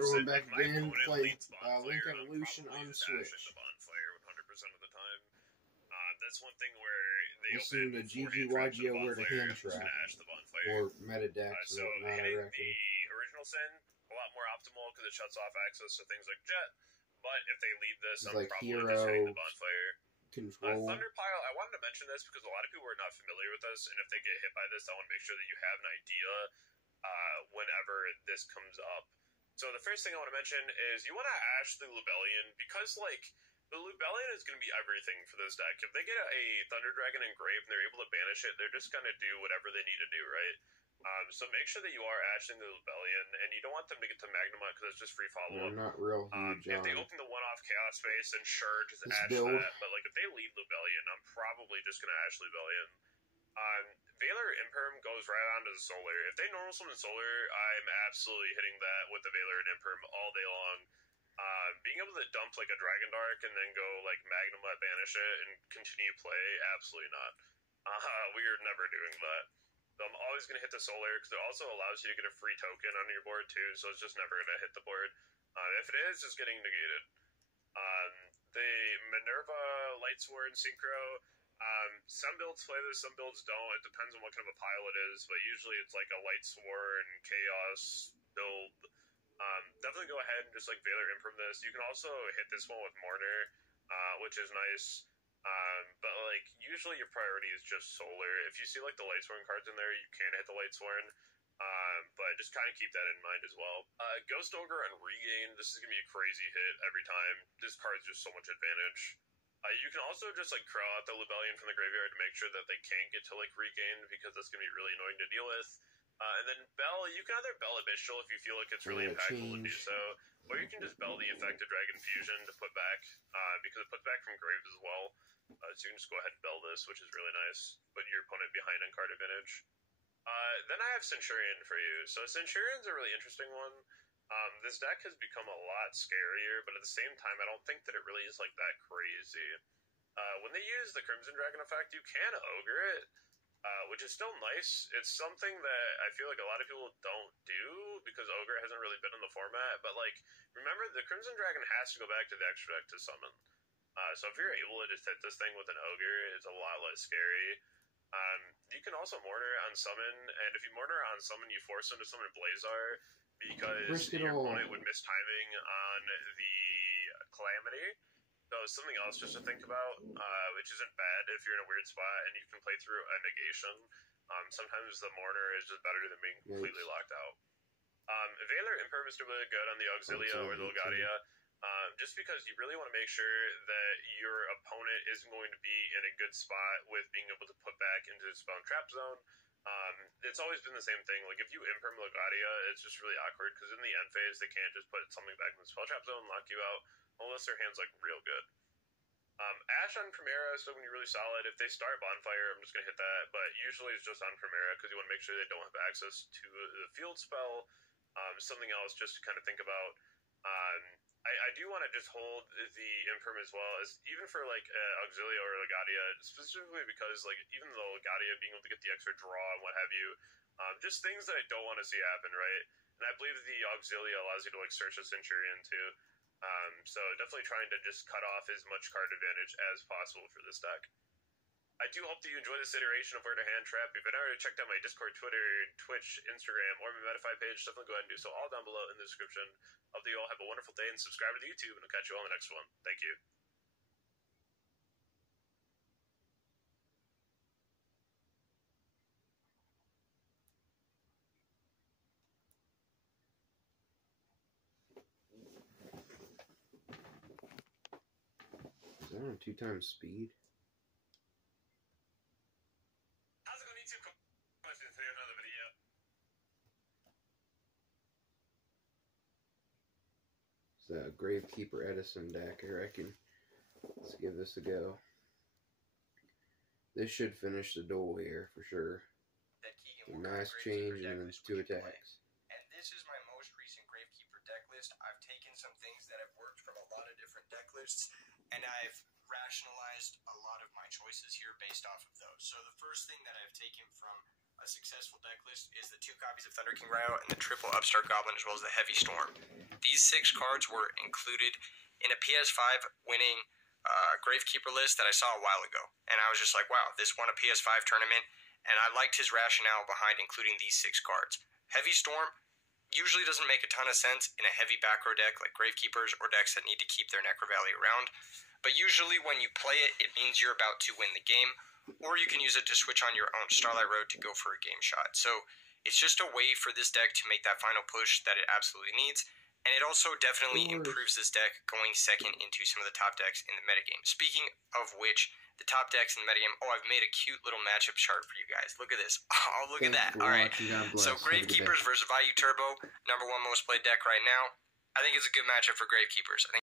We're back again, playing Link Evolution on Switch. The bonfire 100% of the time. That's one thing where they listen to Yugioh where to hand trap, or Metadex, so hitting the original sin, a lot more optimal because it shuts off access to things like Jet. But if they leave this, I'm like probably just hitting the bonfire. Control. Thunderpile, I wanted to mention this because a lot of people are not familiar with this, and if they get hit by this, I want to make sure that you have an idea whenever this comes up. So the first thing I want to mention is you want to Ash the Lubellion, because, like, the Lubellion is going to be everything for this deck. If they get a Thunder Dragon engraved and they're able to banish it, they're just going to do whatever they need to do, right? So make sure that you are Ashing the Lubellion, and you don't want them to get to Magnemite because it's just free follow-up. Not real huge. If they open the one-off Chaos Space, then sure, just Ash build. that. But, like, if they lead Lubellion, I'm probably just going to Ash Lubellion. Valor Imperm goes right onto the Solar. If they normal summon Solar, I'm absolutely hitting that with the Valor and Imperm all day long. Being able to dump like a Dragon Dark and then go like Magnemite, banish it, and continue play, absolutely not. We are never doing that. So I'm always going to hit the Solar because it also allows you to get a free token on your board too, so it's just never going to hit the board. If it is, it's getting negated. The Minerva, Lightsworn, Synchro, some builds play this, some builds don't. It depends on what kind of a pile it is, but usually it's like a Lightsworn, Chaos build. Definitely go ahead and just like Valor Imperm this. You can also hit this one with Mourner, which is nice. But like usually your priority is just Solar. If you see like the Lightsworn cards in there, you can hit the Lightsworn. But just kind of keep that in mind as well. Ghost Ogre and Regain, this is going to be a crazy hit every time. This card's just so much advantage. You can also just like crow out the Lubellion from the graveyard to make sure that they can't get to like Regain, because that's going to be really annoying to deal with. And then Bell, you can either Bell Abyssal if you feel like it's really impactful to do so, or you can just Bell the Effective Dragon Fusion to put back, because it puts back from graves as well. So you can just go ahead and Bell this, which is really nice. Put your opponent behind on card advantage. Then I have Centurion for you. So Centurion's a really interesting one. This deck has become a lot scarier, but at the same time, I don't think that it really is like that crazy. When they use the Crimson Dragon effect, you can Ogre it, which is still nice. It's something that I feel like a lot of people don't do because Ogre hasn't really been in the format. But like, remember, the Crimson Dragon has to go back to the extra deck to summon. So if you're able to just hit this thing with an Ogre, it's a lot less scary. You can also Mourner on summon, and if you Mourner on summon, you force them to summon Blazar, because your opponent would miss timing on the Calamity. So something else just to think about, which isn't bad if you're in a weird spot and you can play through a negation. Sometimes the Mourner is just better than being completely locked out. Valor Imperm is really good on the Auxilia or the Legadia, just because you really want to make sure that your opponent is going to be in a good spot with being able to put back into the spell and trap zone. It's always been the same thing. Like, if you Imperm Legadia, it's just really awkward, because in the end phase, they can't just put something back in the spell trap zone and lock you out, unless their hand's, like, real good. Ash on Primera is still going to be really solid. If they start Bonfire, I'm just going to hit that, but usually it's just on Primera, because you want to make sure they don't have access to the field spell. Something else just to kind of think about. I do want to just hold the Imperm as well, as even for like Auxilia or Legadia, specifically because like even though Legadia being able to get the extra draw and what have you, just things that I don't want to see happen, right? And I believe the Auxilia allows you to like search a Centurion too. So definitely trying to just cut off as much card advantage as possible for this deck. I do hope that you enjoy this iteration of Where to Hand Trap. If you've already checked out my Discord, Twitter, Twitch, Instagram, or my Medify page, definitely go ahead and do so all down below in the description. Hope that you all have a wonderful day, and subscribe to the YouTube, and I'll catch you all in the next one. Thank you. Is that on 2x speed? Another video. It's a Gravekeeper Edison deck, I reckon. Let's give this a go. This should finish the duel here for sure. A nice change and then 2 attacks. And this is my most recent Gravekeeper deck list. I've taken some things that have worked from a lot of different deck lists, and I've rationalized a lot of my choices here based off of those. So the first thing that I've taken from a successful deck list is the 2 copies of Thunder King Ryo and the triple Upstart Goblin as well as the Heavy Storm. These 6 cards were included in a PS5 winning Gravekeeper list that I saw a while ago. And I was just like, wow, this won a PS5 tournament, and I liked his rationale behind including these 6 cards. Heavy Storm usually doesn't make a ton of sense in a heavy back row deck like Gravekeepers or decks that need to keep their Necro Valley around. But usually when you play it, it means you're about to win the game, or you can use it to switch on your own Starlight Road to go for a game shot. So it's just a way for this deck to make that final push that it absolutely needs. And it also definitely improves this deck going second into some of the top decks in the metagame. Speaking of which, the top decks in the metagame, I've made a cute little matchup chart for you guys. Look at this. Oh, look at that. All right. So Gravekeepers versus Vayu Turbo, #1 most played deck right now. I think it's a good matchup for Gravekeepers. I think